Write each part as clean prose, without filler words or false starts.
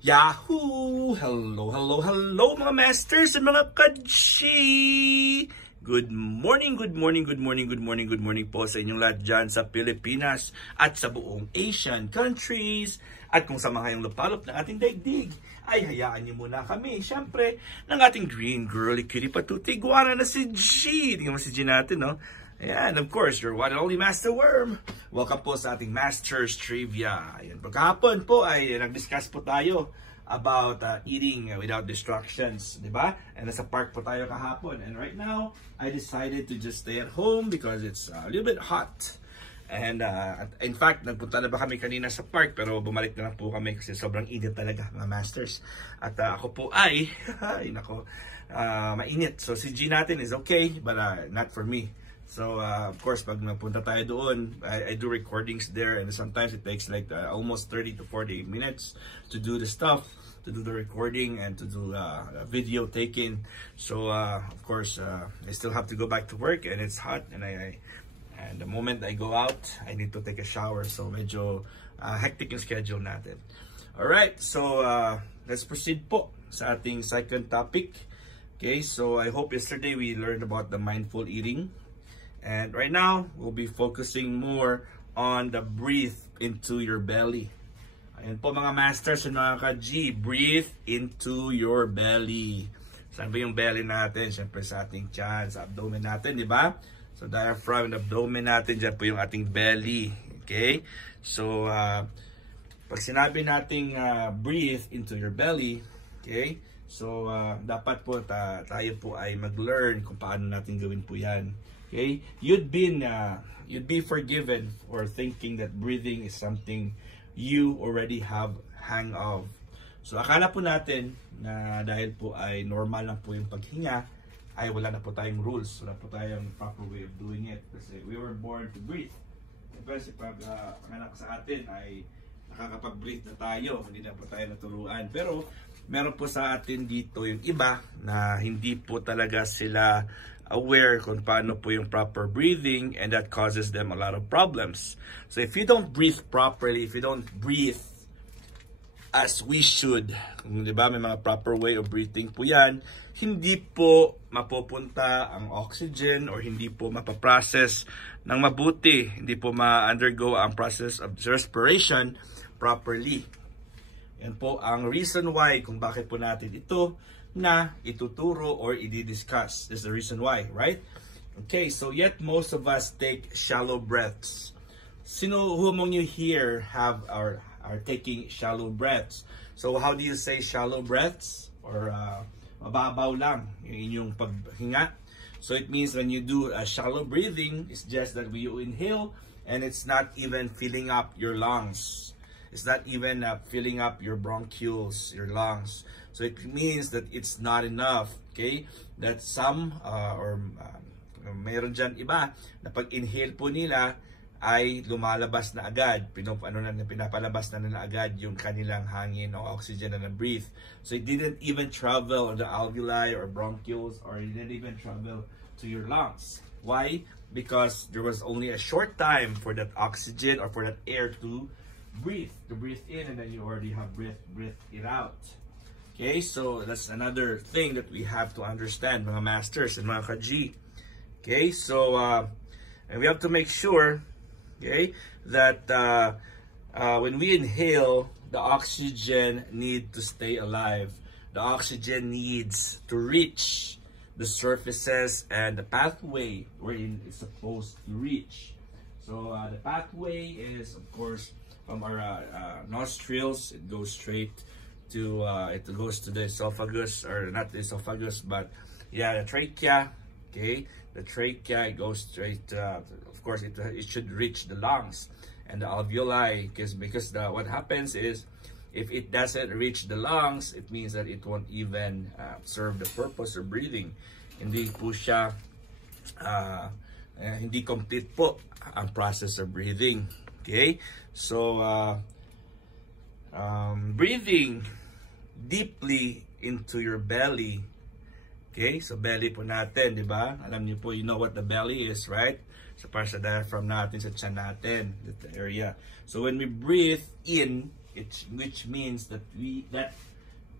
Yahoo! Hello mga masters and mga kachi! Good morning po sa inyong lahat dyan sa Pilipinas at sa buong Asian countries. At kung sa mga kayong lapalop ng ating daigdig, ay hayaan niyo muna kami, syempre, ng ating green girly cutie patuti iguana na si G. Tingnan mo si G natin, no? Ayan, of course, your one and only Master Worm. Welcome po sa ating Masters Trivia. Ayan, pagkahapon po ay nag-discuss po tayo about eating without distractions, di ba? And nasa park po tayo kahapon. And right now, I decided to just stay at home because it's a little bit hot. And in fact, nagpunta na ba kami kanina sa park, pero bumalik na lang po kami kasi sobrang init talaga, mga masters. At ako po ay, ay nako, mainit. So si G natin is okay, but not for me. So, of course, pag napunta tayo doon, I do recordings there, and sometimes it takes like almost 30 to 40 minutes to do the stuff, to do the recording, and to do video taking. So, of course, I still have to go back to work, and it's hot, and the moment I go out, I need to take a shower. So, medyo hectic yung schedule natin. Alright, so let's proceed po sa ating second topic. Okay, so I hope yesterday we learned about the mindful eating. And right now, we'll be focusing more on the breathe into your belly. Ayan po mga masters and mga ka-G, breathe into your belly. Saan ba yung belly natin? Siyempre sa ating tiyan, sa abdomen natin, di ba? So diaphragm and abdomen natin, dyan po yung ating belly. Okay? So, pag sinabi nating breathe into your belly, okay? So, dapat po tayo po ay mag-learn kung paano natin gawin po yan. Okay, you'd be forgiven for thinking that breathing is something you already have hang of. So akala po natin na dahil po ay normal lang po yung paghinga, ay wala na po tayong rules, wala po tayong proper way of doing it. Kasi we were born to breathe. Kasi pag panganak sa atin ay nakakapag-breathe na tayo, hindi na po tayo naturuan. Pero meron po sa atin dito yung iba na hindi po talaga sila aware kung paano po yung proper breathing, and that causes them a lot of problems. So if you don't breathe properly, if you don't breathe as we should, di ba, may mga proper way of breathing po yan, hindi po mapupunta ang oxygen or hindi po mapaprocess ng mabuti, hindi po ma-undergo ang process of respiration properly. Yan po ang reason why kung bakit po natin ito na ituturo or i-discuss. This is the reason why, right? Okay, so yet most of us take shallow breaths. Who among you here are taking shallow breaths? So how do you say shallow breaths? Or mababaw lang yung inyong paghinga. So it means when you do a shallow breathing, it's just that you inhale and it's not even filling up your lungs. It's not even filling up your bronchioles, your lungs. So it means that it's not enough, okay? That some, mayroon dyan iba, na pag-inhale po nila, ay lumalabas na agad. Pinapalabas na nila agad yung kanilang hangin o oxygen na breathe. So it didn't even travel on the alveoli or bronchioles, or it didn't even travel to your lungs. Why? Because there was only a short time for that oxygen or for that air to breathe in, and then you already have breathe it out. Okay, so that's another thing that we have to understand, mga masters and mga ka-G. Okay, so and we have to make sure, okay, that when we inhale, the oxygen needs to stay alive. The oxygen needs to reach the surfaces and the pathway wherein it's supposed to reach. So the pathway is, of course, from our nostrils. It goes straight to the esophagus, or not the esophagus, but yeah, the trachea. Okay, the trachea goes straight. Of course, it should reach the lungs and the alveoli, because what happens is, if it doesn't reach the lungs, it means that it won't even serve the purpose of breathing. Hindi po siya hindi complete po ang process of breathing. Okay, so breathing deeply into your belly. Okay, so belly po natin, di ba? Alam niyo po, you know what the belly is, right? So para sa diaphragm natin, sa tiyan natin, that area. So when we breathe in, which means that that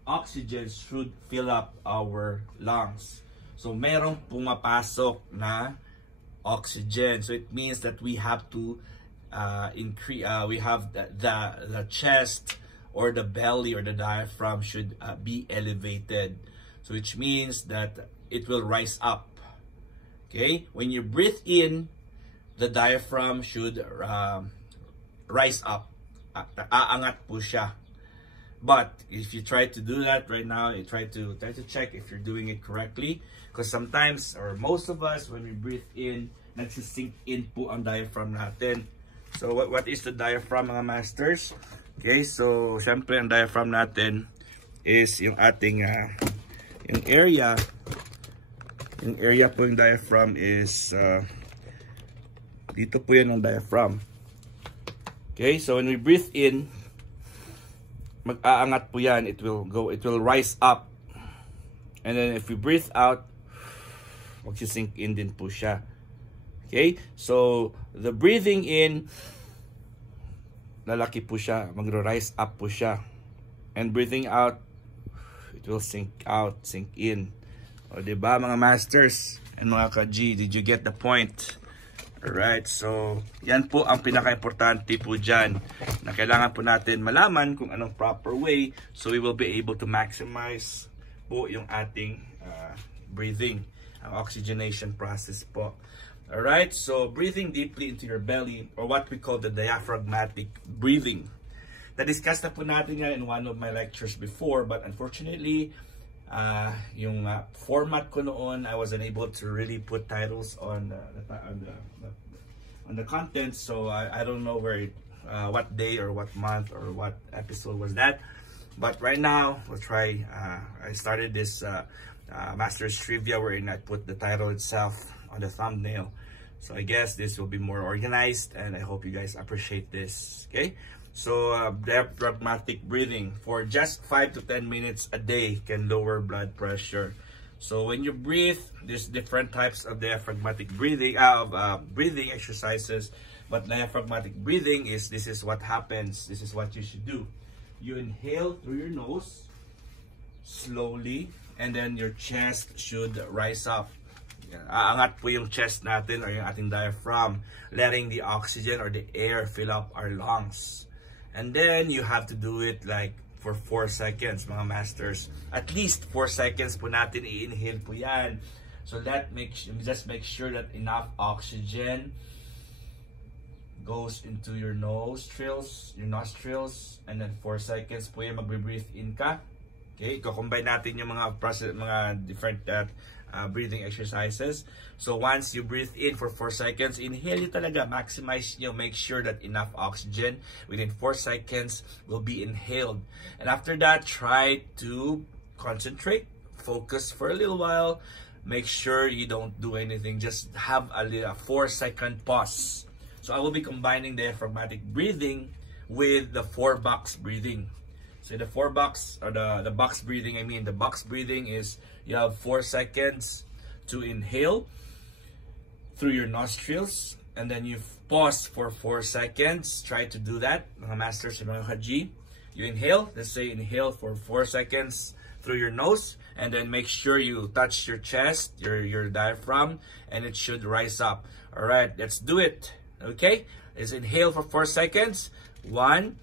oxygen should fill up our lungs. So merong pumapasok na oxygen. So it means that we have to increase. We have the chest or the belly or the diaphragm should be elevated. So which means that it will rise up. Okay, when you breathe in, the diaphragm should rise up. Aangat po siya. But if you try to do that right now, you try to check if you're doing it correctly. Because sometimes, or most of us, when we breathe in, nagsisink in po ang diaphragm natin. So what is the diaphragm, mga masters? Okay, so syempre ang diaphragm natin is yung ating yung area po yung diaphragm is dito po yan ang diaphragm. Okay, so when we breathe in, mag-aangat po yan, it will rise up. And then if we breathe out, magsisink in din po siya. Okay, so the breathing in, lalaki po siya, magro-rise up po siya. And breathing out, it will sink out, sink in. O diba mga masters and mga ka-G, did you get the point? Alright, so yan po ang pinaka-importante po dyan na kailangan po natin malaman kung anong proper way so we will be able to maximize po yung ating breathing, ang oxygenation process po. Alright, so breathing deeply into your belly, or what we call the diaphragmatic breathing. Na-discuss na po natin yan in one of my lectures before, but unfortunately, yung format ko noon, I was unable to really put titles on the content, so I don't know where what day or what month or what episode was that. But right now, we'll try. I started this Master's Trivia wherein I put the title itself on the thumbnail. So I guess this will be more organized, and I hope you guys appreciate this. Okay, so diaphragmatic breathing for just 5 to 10 minutes a day can lower blood pressure. So when you breathe, there's different types of diaphragmatic breathing breathing exercises. But diaphragmatic breathing is, this is what happens. This is what you should do. You inhale through your nose slowly, and then your chest should rise up. Aangat po yung chest natin or yung ating diaphragm, letting the oxygen or the air fill up our lungs. And then you have to do it like for 4 seconds, mga masters. At least 4 seconds po natin i-inhale po yan. So that just make sure that enough oxygen goes into your nostrils, and then 4 seconds po yan magbe-breathe in ka. Okay, i-combine natin yung mga different breathing exercises. So once you breathe in for 4 seconds, inhale nyo talaga, maximize nyo, make sure that enough oxygen within 4 seconds will be inhaled. And after that, try to concentrate, focus for a little while, make sure you don't do anything, just have a 4-second pause. So I will be combining diaphragmatic breathing with the 4-box breathing. So the 4-box, or the box breathing, I mean the box breathing is you have 4 seconds to inhale through your nostrils, and then you pause for 4 seconds. Try to do that, mga masters and mga ka-G. You inhale, let's say inhale for 4 seconds through your nose, and then make sure you touch your chest, your diaphragm, and it should rise up. All right, let's do it. Okay, let's inhale for 4 seconds. 1,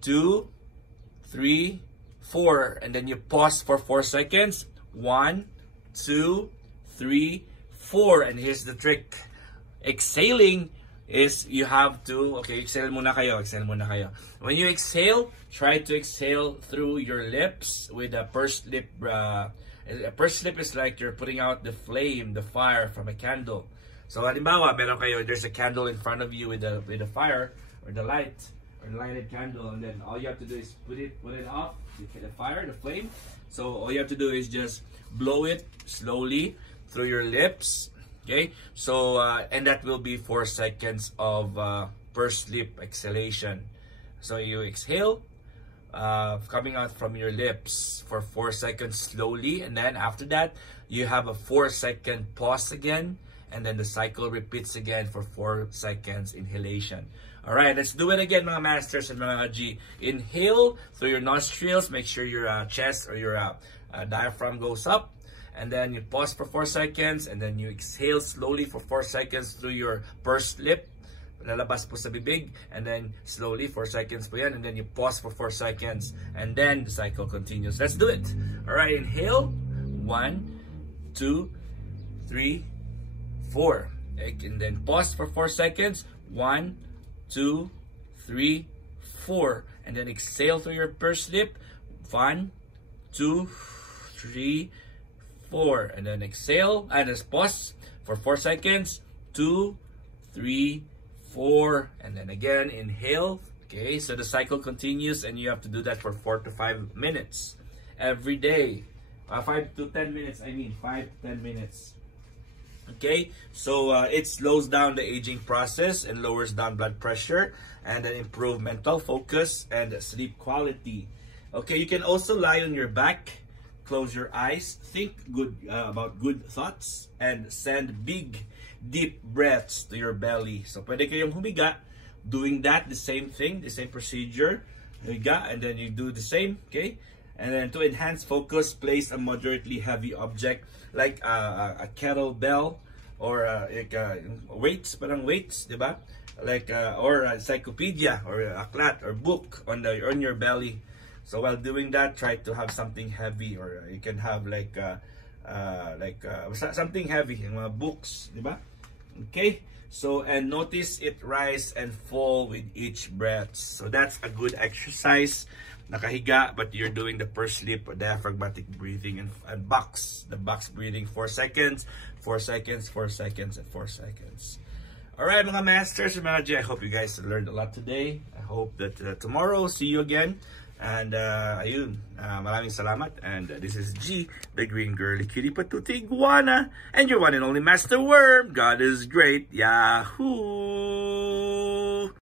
2, 3, 4, and then you pause for 4 seconds. 1, 2, 3, 4, and here's the trick. Exhaling is you have to, okay, exhale muna kayo. When you exhale, try to exhale through your lips with a pursed lip. A pursed lip is like you're putting out the flame, the fire from a candle. So halimbawa, meron kayo, there's a candle in front of you with the fire or the light, or the lighted candle, and then all you have to do is put it off, the fire, the flame. So all you have to do is just blow it slowly through your lips. Okay, so and that will be 4 seconds of pursed lip exhalation. So you exhale, coming out from your lips for 4 seconds slowly, and then after that you have a 4-second pause again, and then the cycle repeats again for 4 seconds inhalation. Alright, let's do it again, mga masters and mga G. Inhale through your nostrils. Make sure your chest or your diaphragm goes up. And then you pause for 4 seconds. And then you exhale slowly for 4 seconds through your pursed lip. Lalabas po sa bibig. And then slowly 4 seconds po yan. And then you pause for 4 seconds. And then the cycle continues. Let's do it. Alright, inhale. 1, 2, 3, 4. And then pause for 4 seconds. 1, 2, 3, 4. And then exhale through your pursed lip. 1, 2, 3, 4. And then exhale. And just pause for 4 seconds. 2, 3, 4. And then again, inhale. Okay, so the cycle continues and you have to do that for 4 to 5 minutes every day. 5 to 10 minutes, 5 to 10 minutes. Okay, so it slows down the aging process and lowers down blood pressure and then improve mental focus and sleep quality. Okay, you can also lie on your back, close your eyes, think good about good thoughts, and send big, deep breaths to your belly. So pwede kayong humiga, doing that, the same thing, the same procedure. Humiga, and then you do the same, okay? And then to enhance focus, place a moderately heavy object like a kettlebell or weights, parang weights, diba? Like or a encyclopedia or a clat or book on your belly. So while doing that, try to have something heavy, or you can have something heavy, yung mga books, diba? Okay. So, and notice it rise and fall with each breath. So that's a good exercise. Nakahiga, but you're doing the pursed lip, diaphragmatic breathing, and box. The box breathing, 4 seconds, 4 seconds, 4 seconds, and 4 seconds. Alright, mga masters and mga G, I hope you guys learned a lot today. I hope that tomorrow, see you again. And ayun, maraming salamat. And this is G, the green girly cutie patootie iguana, and your one and only master worm. God is great. Yahoo!